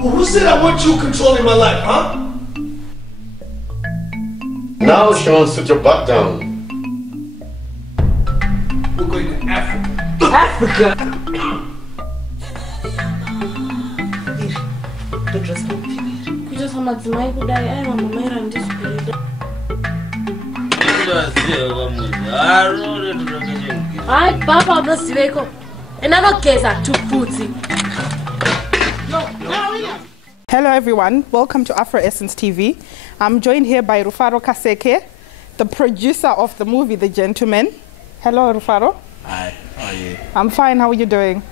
Who said I want you controlling my life, huh? Now, Sean, sit your butt down. We're going to Africa. Africa? Hello everyone, welcome to Afro Essence TV. I'm joined here by Rufaro Kaseke, the producer of the movie The Gentleman. Hello Rufaro. Hi, how are you? I'm fine, how are you doing?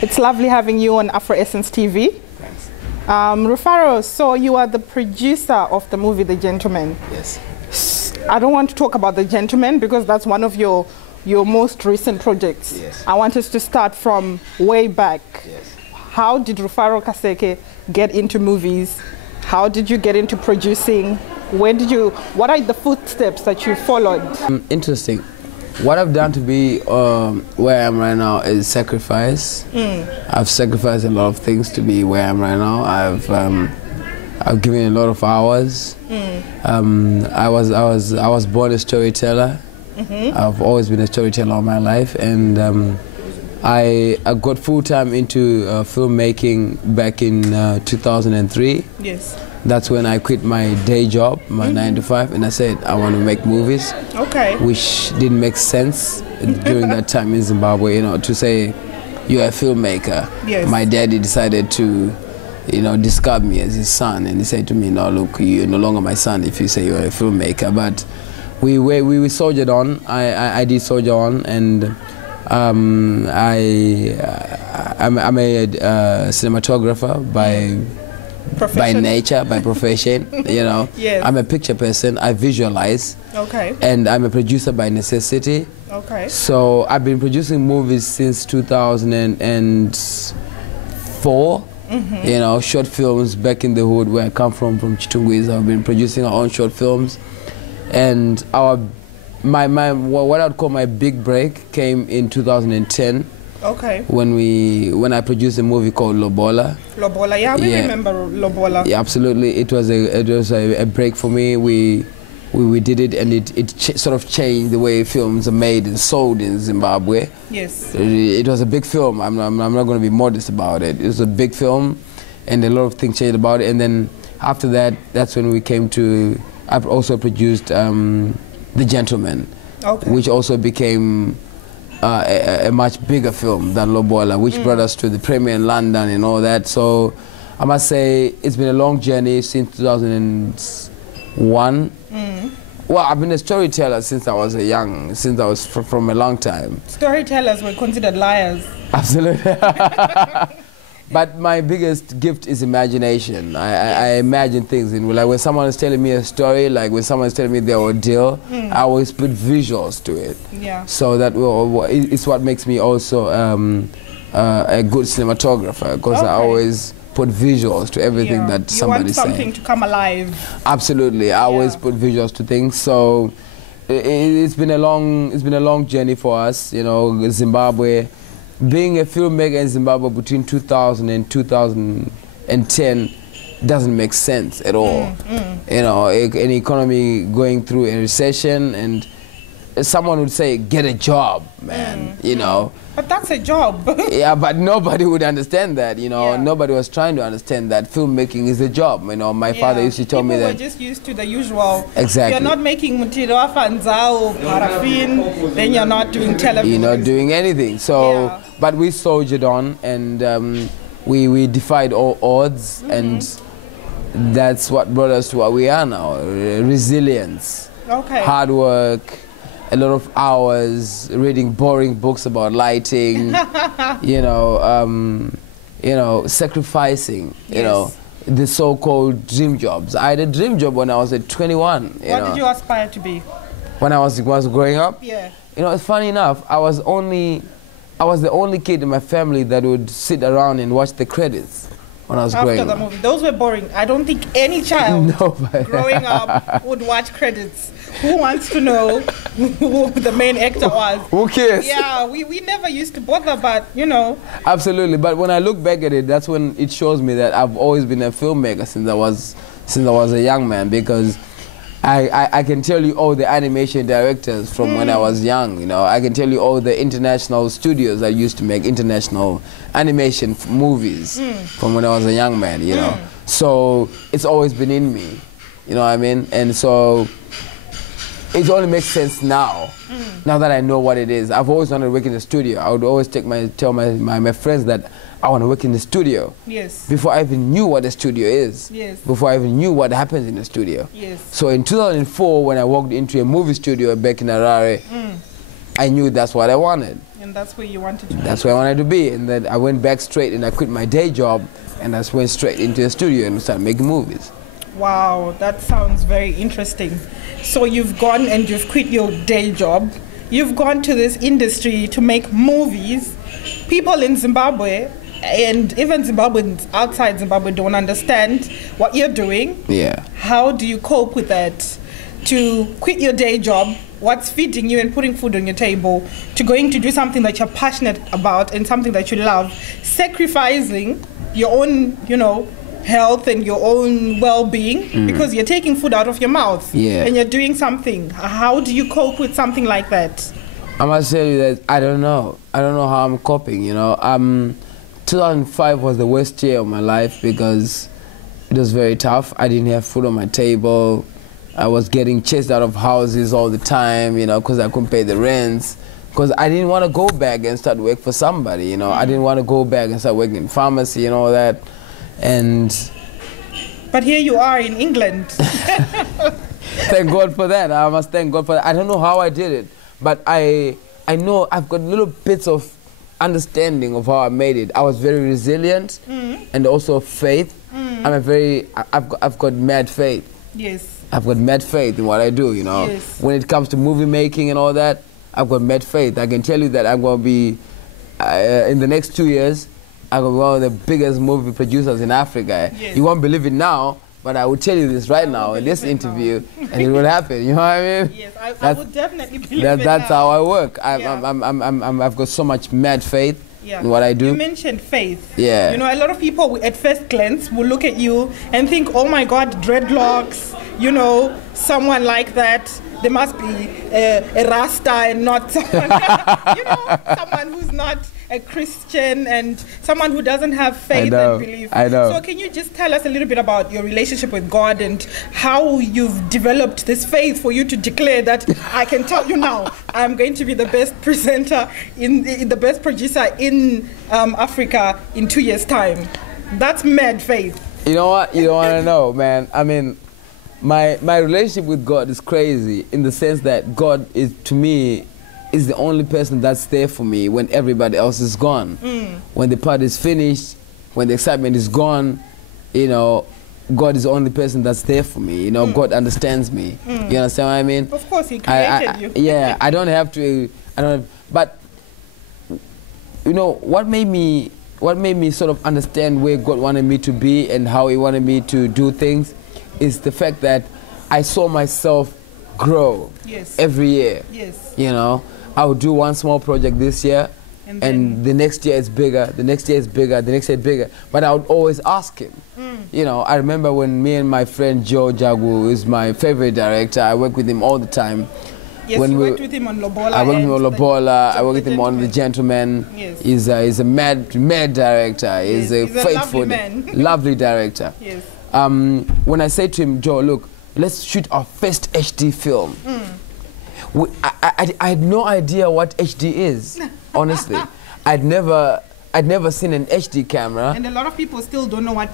It's lovely having you on Afro Essence TV. Thanks. Rufaro, so you are the producer of the movie The Gentleman. Yes. I don't want to talk about The Gentleman because that's one of your most recent projects. Yes. I want us to start from way back. Yes. How did Rufaro Kaseke get into movies? How did you get into producing? What are the footsteps that you followed? Interesting. What I've done to be where I am right now is sacrifice. I've sacrificed a lot of things to be where I am right now. I've given a lot of hours. I was born a storyteller. I've always been a storyteller all my life, and I got full-time into filmmaking back in 2003. Yes. That's when I quit my day job, my 9 to 5, and I said I want to make movies. Okay. Which didn't make sense during that time in Zimbabwe, to say you're a filmmaker. Yes. My daddy decided to, discard me as his son, and he said to me, no, look, you're no longer my son if you say you're a filmmaker. But we soldiered on. I did soldier on, and I'm a cinematographer by nature, by profession. Yes. I'm a picture person. I visualize. Okay. And I'm a producer by necessity. Okay. So I've been producing movies since 2004. Short films back in the hood where I come from Chitungwiza. I've been producing our own short films, and what I would call my big break came in 2010. Okay. When I produced a movie called Lobola. Lobola, yeah, we remember Lobola. Yeah, absolutely. It was a break for me. We did it, and it sort of changed the way films are made and sold in Zimbabwe. Yes. It was a big film. I'm not going to be modest about it. It was a big film, and a lot of things changed about it. And then after that, that's when we came to. I've also produced The Gentleman, which also became a much bigger film than Lobola, which brought us to the premiere in London and all that. So I must say it's been a long journey since 2001. Well, I've been a storyteller since I was from a long time. Storytellers were considered liars. Absolutely. But my biggest gift is imagination. I imagine things. Like when someone is telling me a story, like when someone is telling me their ordeal, I always put visuals to it. Yeah. So that it's what makes me also a good cinematographer, because I always put visuals to everything that somebody's saying. You want something to come alive. Absolutely. I always put visuals to things. So it's been a long journey for us. Zimbabwe. Being a filmmaker in Zimbabwe between 2000 and 2010 doesn't make sense at all. An economy going through a recession, and someone would say, get a job, man, But that's a job. Yeah, but nobody would understand that, Nobody was trying to understand that filmmaking is a job. My father used to tell me that. People were just used to the usual. Exactly. You're not making mutiro afanzao, paraffin, then you're not doing television. You're not doing anything. So, but we soldiered on, and we defied all odds, and that's what brought us to what we are now. Resilience, hard work, a lot of hours reading boring books about lighting, sacrificing, the so-called dream jobs. I had a dream job when I was at 21. What did you aspire to be? When I was growing up? Yeah. It's funny enough, I was the only kid in my family that would sit around and watch the credits. when I was After growing the up. movie. Those were boring. I don't think any child Nobody. growing up would watch credits. Who wants to know who the main actor was? Who cares? Yeah, we never used to bother, but you know. Absolutely, but when I look back at it, that's when it shows me that I've always been a filmmaker since I was a young man, because I can tell you all the animation directors from when I was young, you know. I can tell you all the international studios that used to make international animation movies from when I was a young man, you know. So it's always been in me, you know what I mean? And so it only makes sense now, now that I know what it is. I've always wanted to work in the studio. I would always tell my friends that I want to work in the studio. Yes. Before I even knew what the studio is. Yes. Before I even knew what happens in the studio. Yes. So in 2004, when I walked into a movie studio back in Harare, I knew that's what I wanted. And that's where you wanted to be. That's where I wanted to be. And then I went back straight and I quit my day job and I just went straight into the studio and started making movies. Wow, that sounds very interesting. So you've gone and you've quit your day job. You've gone to this industry to make movies. People in Zimbabwe and even Zimbabweans outside Zimbabwe don't understand what you're doing. Yeah. How do you cope with that? To quit your day job, what's feeding you and putting food on your table, to going to do something that you're passionate about and something that you love, sacrificing your own, you know, health and your own well-being because you're taking food out of your mouth and you're doing something. How do you cope with something like that? I must tell you that I don't know. I don't know how I'm coping, you know. 2005 was the worst year of my life because it was very tough. I didn't have food on my table. I was getting chased out of houses all the time, you know, because I couldn't pay the rents. Because I didn't want to go back and start work for somebody, you know. I didn't want to go back and start working in pharmacy and all that. But here you are in England. Thank God for that. I must thank God for that. I don't know how I did it, but I know I've got little bits of understanding of how I made it. I was very resilient and also faith. I've got mad faith. Yes. I've got mad faith in what I do, you know. Yes. When it comes to movie making and all that, I've got mad faith. I can tell you that I'm going to be, in the next 2 years, I'm going to be one of the biggest movie producers in Africa. Yes. You won't believe it now, but I will tell you this right now in this interview, and it will happen. You know what I mean? Yes, I would definitely believe it That's now. how I work. I've got so much mad faith in what I do. You mentioned faith. Yeah. You know, a lot of people at first glance will look at you and think, oh my God, dreadlocks, you know, someone like that. There must be a Rasta and not someone, you know, someone who's not a Christian and someone who doesn't have faith and belief. I know. So can you just tell us a little bit about your relationship with God and how you've developed this faith for you to declare that I can tell you now, I'm going to be the best presenter, the best producer in Africa in 2 years' time. That's mad faith. You know what? You don't want to know, man. I mean, my relationship with God is crazy in the sense that God is, to me, is the only person that's there for me when everybody else is gone. When the party is finished, when the excitement is gone, you know, God is the only person that's there for me. You know, God understands me. You understand what I mean? Of course, He created you. Yeah, I don't have to. But you know what made me sort of understand where God wanted me to be and how He wanted me to do things is the fact that I saw myself grow every year. Yes. You know, I would do one small project this year, and the next year it's bigger, the next year it's bigger, the next year it's bigger. But I would always ask Him. You know, I remember when me and my friend Joe Jagu, who is my favorite director, I work with him all the time. Yes, when you worked with him on Lobola. I worked with him on Lobola, I worked with him on The Gentleman. Yes. He's a mad director. He's a faithful, lovely director. Yes. When I say to him, Joe, look, let's shoot our first HD film. I had no idea what HD is, honestly. I'd never seen an HD camera. And a lot of people still don't know what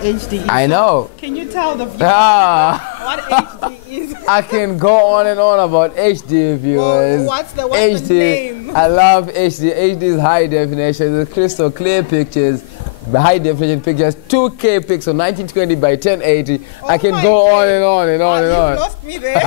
HD is. I know. Can you tell the viewers what HD is? I can go on and on about HD, viewers. Well, what's the name? I love HD. HD is high definition, the crystal clear pictures. High definition pictures, 2K pixel, 1920 by 1080. I can go on and on and on and on. You lost me there.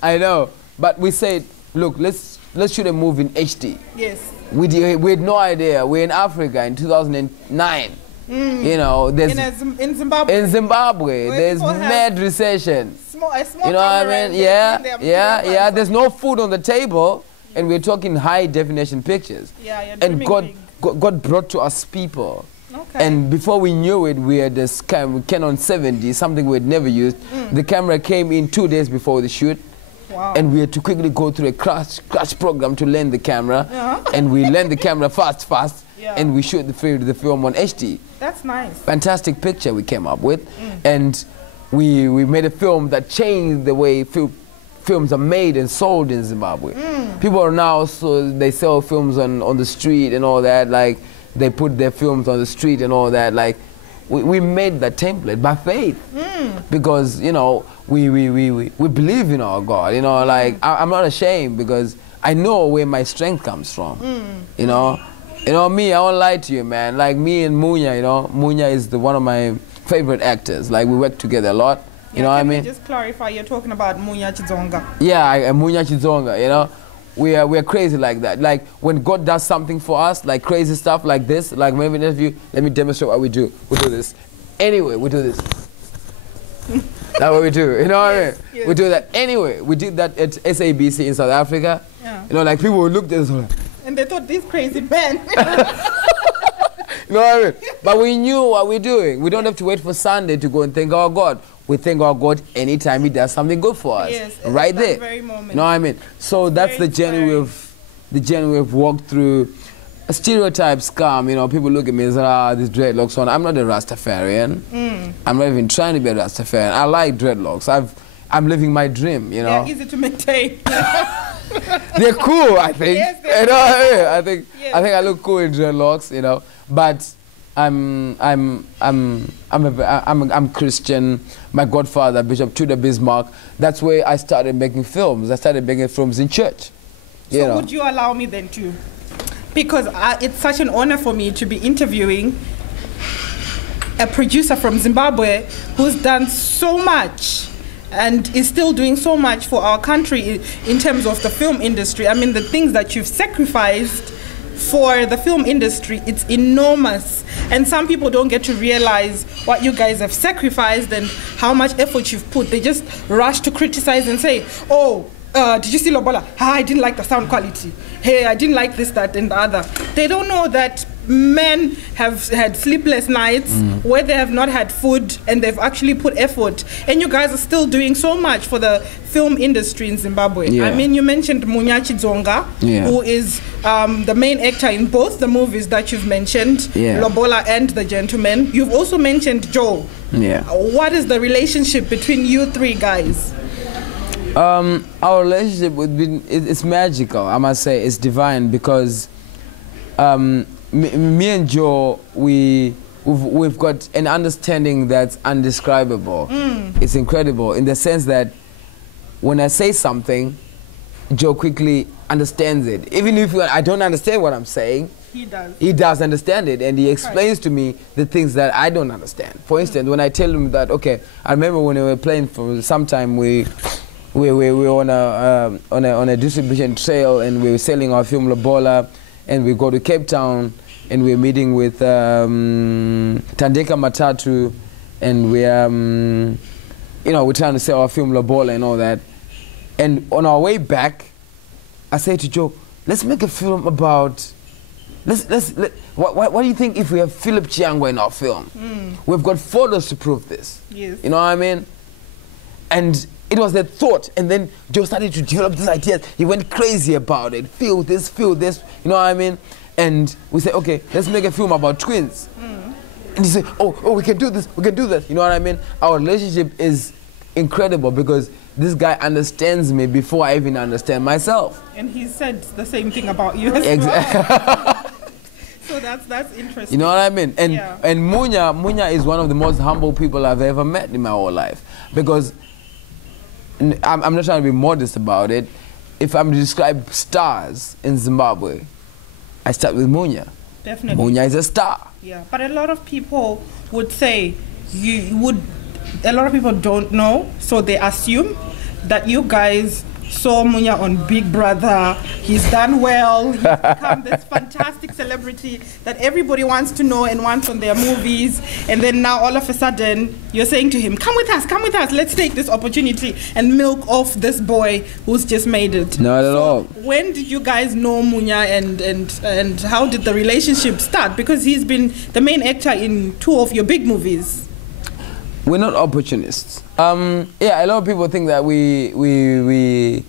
I know, but we said, look, let's shoot a movie in HD. Yes. We had no idea. We're in Africa in 2009. You know, there's in Zimbabwe. In Zimbabwe, Where there's people have mad recession. Small You know what I mean? Yeah. There's no food on the table, and we're talking high definition pictures. Yeah, you're and dreaming God brought to us people. Okay. And before we knew it, we had this Canon 70, something we had never used. The camera came in 2 days before the shoot. Wow. And we had to quickly go through a crash program to learn the camera. And we learned the camera fast. And we shoot the film on HD. That's nice. Fantastic picture we came up with. And we made a film that changed the way films are made and sold in Zimbabwe. People are now, so they sell films on the street and all that, like they put their films on the street and all that. Like we made that template by faith, because you know we believe in our God. You know, like I'm not ashamed because I know where my strength comes from. You know me, I won't lie to you, man. Like me and Munya, you know, Munya is one of my favorite actors. Like we work together a lot. You know what I mean? Just clarify, you're talking about Munya Chizonga. Yeah, Munya Chizonga, you know. We're crazy like that. Like when God does something for us, like crazy stuff like this, like maybe an interview, let me demonstrate what we do. We do this. Anyway, we do this. That's what we do. You know what I mean? Yes. We do that anyway. We did that at SABC in South Africa. Yeah. You know, like people would look at us like, and they thought these crazy men. you know what I mean? But we knew what we're doing. We don't have to wait for Sunday to go and thank our God. We thank our God anytime He does something good for us. Yes, right there. very moment. You know what I mean? So that's the journey we've walked through. Stereotypes come, you know, people look at me and say, this dreadlocks on. I'm not a Rastafarian. I'm not even trying to be a Rastafarian. I like dreadlocks. I'm living my dream, you know. They're easy to maintain. They're cool, I think. Yes, you know what I mean? I think Yes. I look cool in dreadlocks, you know. But I'm Christian. My godfather, Bishop Tudor Bismarck. That's where I started making films. I started making films in church. You know. Would you allow me then to? Because it's such an honor for me to be interviewing a producer from Zimbabwe who's done so much and is still doing so much for our country in terms of the film industry. I mean, the things that you've sacrificed for the film industry, it's enormous. And some people don't get to realize what you guys have sacrificed and how much effort you've put. They just rush to criticize and say, did you see Lobola? I didn't like the sound quality. Hey, I didn't like this, that, and the other. They don't know that men have had sleepless nights where they have not had food and they've actually put effort. And you guys are still doing so much for the film industry in Zimbabwe. Yeah. I mean, you mentioned Munya Chizonga, who is the main actor in both the movies that you've mentioned, Lobola and The Gentleman. You've also mentioned Joe. Yeah. What is the relationship between you three guys? Our relationship it's magical, I must say. It's divine because me and Joe, we've got an understanding that's undescribable. It's incredible in the sense that when I say something, Joe quickly understands it. Even if I don't understand what I'm saying, he does understand it, and he explains to me the things that I don't understand. For instance, when I tell him that, okay, I remember when we were playing for some time, we were on a distribution trail and we were selling our film Lobola, and we go to Cape Town and we're meeting with Tandeka Matatu, and we're trying to sell our film Lobola and all that. And on our way back, I say to Joe, let's make a film about, what do you think if we have Philip Chiangwa in our film? We've got photos to prove this. Yes. You know what I mean? And it was that thought, and then Joe started to develop these ideas. He went crazy about it. Feel this, you know what I mean? And we said, okay, let's make a film about twins. And he said, oh, we can do this, you know what I mean? Our relationship is incredible because this guy understands me before I even understand myself. And he said the same thing about you as well. So that's interesting. You know what I mean? And yeah. and Munya is one of the most humble people I've ever met in my whole life, because I'm not trying to be modest about it. If I'm to describe stars in Zimbabwe, I start with Munya. Definitely. Munya is a star. Yeah, but a lot of people would say a lot of people don't know, so they assume that you guys saw Munya on Big Brother. He's done well. He's become this fantastic celebrity that everybody wants to know and wants on their movies. And then now all of a sudden, you're saying to him, come with us, let's take this opportunity and milk off this boy who's just made it. Not at all. When did you guys know Munya and how did the relationship start? Because he's been the main actor in 2 of your big movies. We're not opportunists. Yeah, a lot of people think that we're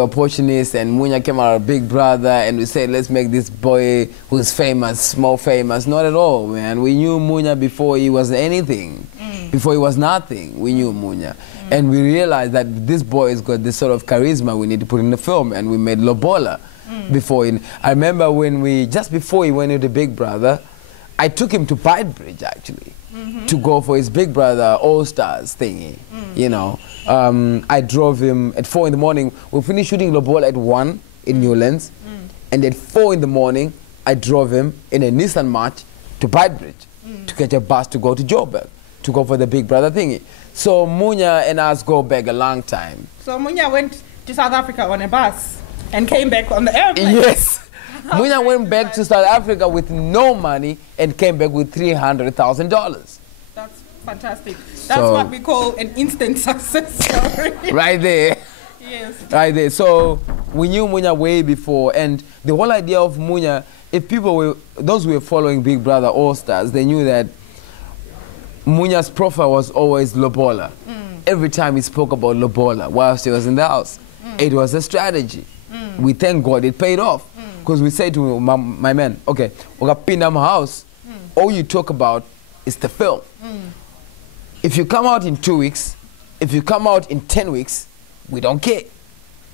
opportunists, and Munya came out of Big Brother and we said, let's make this boy who's famous, more famous. Not at all, man. We knew Munya before he was anything. Before he was nothing, we knew Munya. And we realized that this boy has got this sort of charisma we need to put in the film, and we made Lobola before. I remember when just before he went into Big Brother, I took him to Bridge actually. To go for his Big Brother All-Stars thingy, you know. I drove him at 4 in the morning. We finished shooting Lobola at 1 in Newlands, and at 4 in the morning, I drove him in a Nissan March to Bridge to catch a bus to go to Joburg to go for the Big Brother thingy. So Munya and us go back a long time. So Munya went to South Africa on a bus and came back on the airplane? Yes. Munya went back to South Africa with no money and came back with $300,000. That's fantastic. That's what we call an instant success story. Right there. Yes. Right there. So we knew Munya way before, and the whole idea of Munya, if people were, those who were following Big Brother All-Stars, they knew that Munya's profile was always Lobola. Every time he spoke about Lobola whilst he was in the house, it was a strategy. We thank God it paid off. Because we say to my man, okay, we're going to pin my house, all you talk about is the film. If you come out in 2 weeks, if you come out in 10 weeks, we don't care.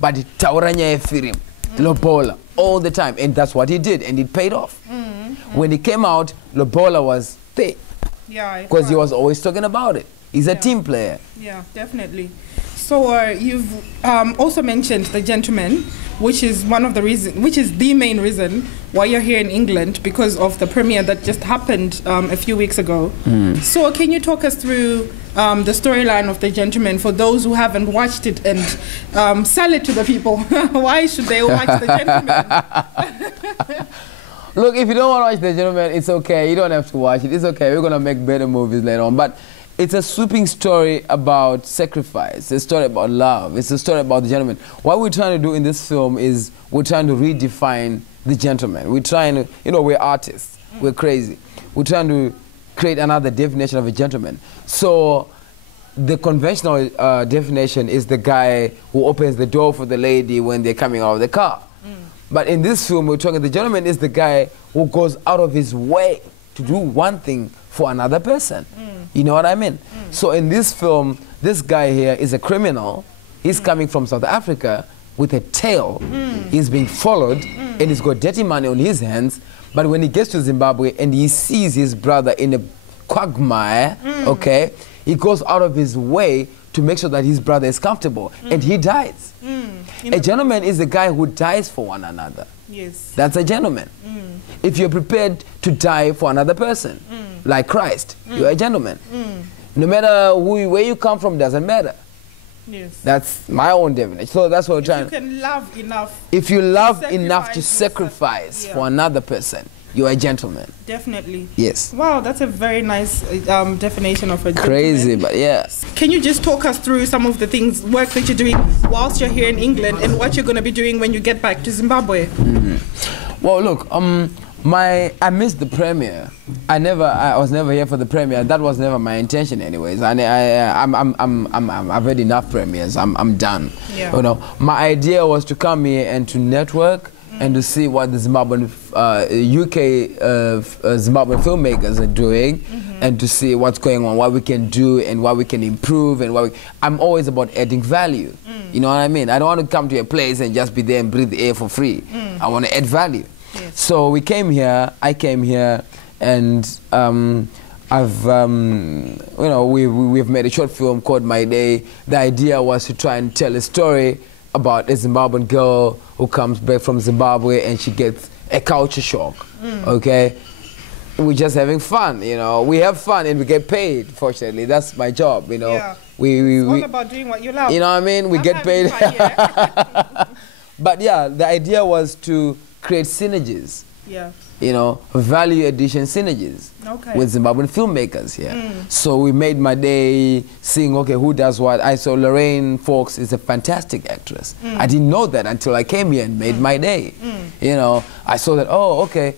But Tauranya Efirim, Lobola, all the time. And that's what he did, and it paid off. When he came out, Lobola was there. Yeah. Because he was always talking about it. He's a team player. Yeah, definitely. So you've also mentioned The Gentleman, which is the main reason why you're here in England, because of the premiere that just happened a few weeks ago. So can you talk us through the storyline of The Gentleman for those who haven't watched it, and sell it to the people? Why should they watch The Gentleman? Look, if you don't want to watch The Gentleman, it's okay. You don't have to watch it. It's okay. We're going to make better movies later on. But it's a sweeping story about sacrifice. It's a story about love. It's a story about the gentleman. What we're trying to do in this film is we're trying to redefine the gentleman. We're trying to, you know, we're artists. We're crazy. We're trying to create another definition of a gentleman. So the conventional definition is the guy who opens the door for the lady when they're coming out of the car. But in this film, we're talking the gentleman is the guy who goes out of his way to do one thing for another person. You know what I mean? So in this film, this guy here is a criminal. He's coming from South Africa with a tail. He's being followed, and he's got dirty money on his hands. But when he gets to Zimbabwe and he sees his brother in a quagmire, okay, he goes out of his way to make sure that his brother is comfortable, and he dies. A gentleman is a guy who dies for one another. Yes. That's a gentleman. If you're prepared to die for another person, like Christ, you're a gentleman. No matter where you come from, doesn't matter. Yes. That's my own definition. So that's what we're trying. If you can love enough. If you love enough to sacrifice for another person, you're a gentleman. Definitely. Yes. Wow, that's a very nice definition of a gentleman. Crazy, but yeah. Can you just talk us through some of the work that you're doing whilst you're here in England, and what you're going to be doing when you get back to Zimbabwe? Well, look, I missed the premiere. I was never here for the premiere. That was never my intention, anyways. And I've had enough premieres. I'm done. Yeah. You know, my idea was to come here and to network and to see what the Zimbabwean, UK Zimbabwean filmmakers are doing, and to see what's going on, what we can do, and what we can improve, and I'm always about adding value. You know what I mean? I don't want to come to a place and just be there and breathe the air for free. I want to add value. Yes. So we came here. I came here, and I've you know, we've made a short film called My Day. The idea was to try and tell a story about a Zimbabwean girl who comes back from Zimbabwe and she gets a culture shock. Okay, we're just having fun, you know. We have fun and we get paid. Fortunately, that's my job, you know. Yeah. It's all about doing what you love. You know what I mean? We get paid. But yeah, the idea was to create synergies. Yeah. You know, value addition synergies with Zimbabwean filmmakers here. So we made my day seeing, okay, who does what. I saw Lorraine Fox is a fantastic actress. I didn't know that until I came here and made my day. You know, I saw that, oh, okay,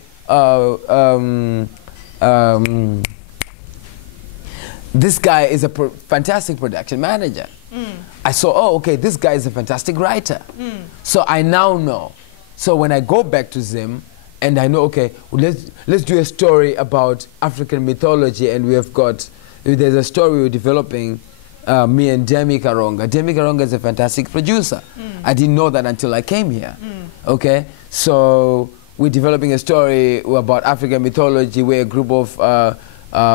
this guy is a fantastic production manager. I saw, oh, okay, this guy is a fantastic writer. So I now know. So when I go back to Zim, and I know, okay, well, let's do a story about African mythology, and we have got, there's a story we're developing, me and Demi Karonga. Demi Karonga is a fantastic producer. I didn't know that until I came here, okay? So we're developing a story about African mythology where a group of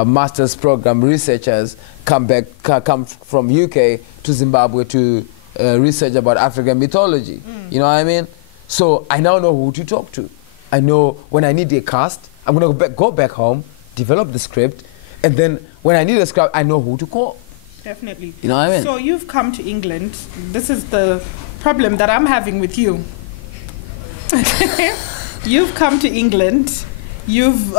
master's program researchers come from UK to Zimbabwe to research about African mythology. You know what I mean? So I now know who to talk to. I know when I need a cast, I'm going to go back home, develop the script, and then when I need a script, I know who to call. Definitely. You know what I mean? So you've come to England. This is the problem that I'm having with you. You've come to England. You've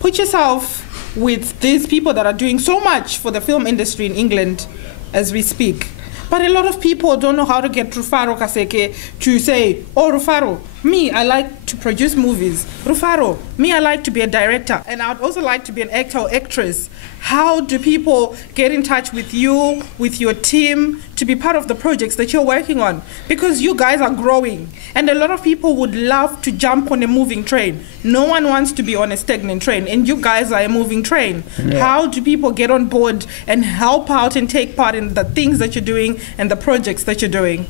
put yourself with these people that are doing so much for the film industry in England as we speak. But a lot of people don't know how to get Rufaro Kaseke to say, oh, Rufaro, me, I like to produce movies. Rufaro, me, I like to be a director. And I'd also like to be an actor or actress. How do people get in touch with you, with your team, to be part of the projects that you're working on? Because you guys are growing. And a lot of people would love to jump on a moving train. No one wants to be on a stagnant train. And you guys are a moving train. Yeah. How do people get on board and help out and take part in the things that you're doing and the projects that you're doing?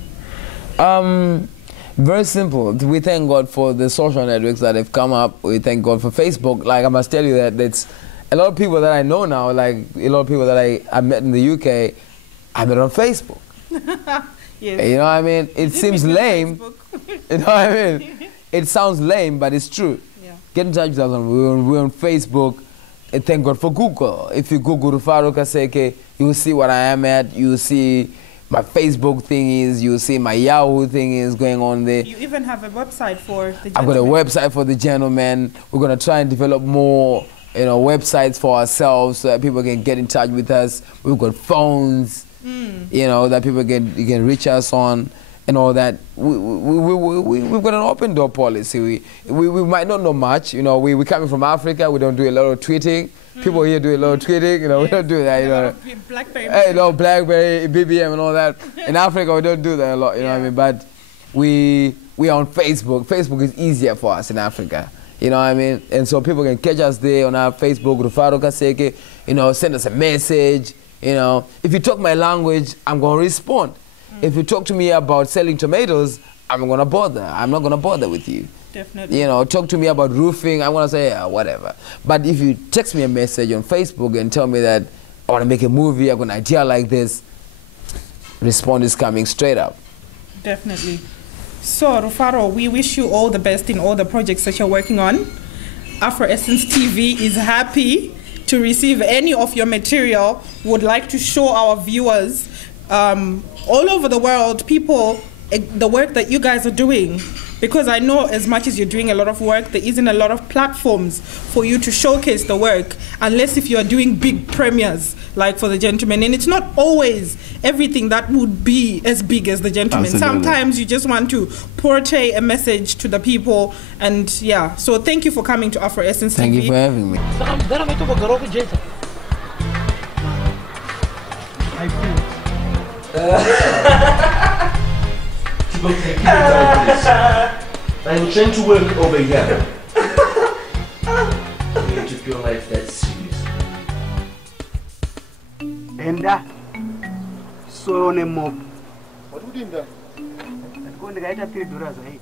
Very simple. We thank God for the social networks that have come up. We thank God for Facebook. Like, I must tell you that it's a lot of people that I know now, like a lot of people that I met in the UK, I met on Facebook. Yes. You know what I mean? It seems lame. You know what I mean? It sounds lame, but it's true. Yeah. Get in touch with us. We're on Facebook. And thank God for Google. If you Google Rufaro Kaseke, you will see what I am at. You will see my Facebook thing is, you see my Yahoo thing is going on there. You even have a website for the Gentleman. I've got a website for the Gentleman. We're going to try and develop more, you know, websites for ourselves so that people can get in touch with us. We've got phones, you know, that people can reach us on and all that. We've got an open door policy. We might not know much, you know, we're coming from Africa, we don't do a lot of tweeting. People here do a lot of tweeting, you know, we don't do that, you know. Blackberry. Hey, no, Blackberry, BBM and all that. In Africa, we don't do that a lot, you know what I mean? But we are on Facebook. Facebook is easier for us in Africa, you know what I mean? And so people can catch us there on our Facebook, Rufaro Kaseke, you know, send us a message, you know. If you talk my language, I'm going to respond. If you talk to me about selling tomatoes, I'm not going to bother. I'm not going to bother with you. Definitely. You know, talk to me about roofing, I want to say, yeah, whatever. But if you text me a message on Facebook and tell me that I want to make a movie, I've got an idea like this, response is coming straight up. Definitely. So, Rufaro, we wish you all the best in all the projects that you're working on. Afro Essence TV is happy to receive any of your material, would like to show our viewers all over the world, people, the work that you guys are doing. Because I know as much as you're doing a lot of work, there isn't a lot of platforms for you to showcase the work, unless if you're doing big premieres, like for the Gentleman. And it's not always everything that would be as big as the Gentleman. Absolutely. Sometimes you just want to portray a message to the people. And yeah, so thank you for coming to Afro Essence TV. Thank you for having me. I'm trying to work over here. You took your life that serious. Enda. So on a mob. What would you do? I'm going to get $3 right?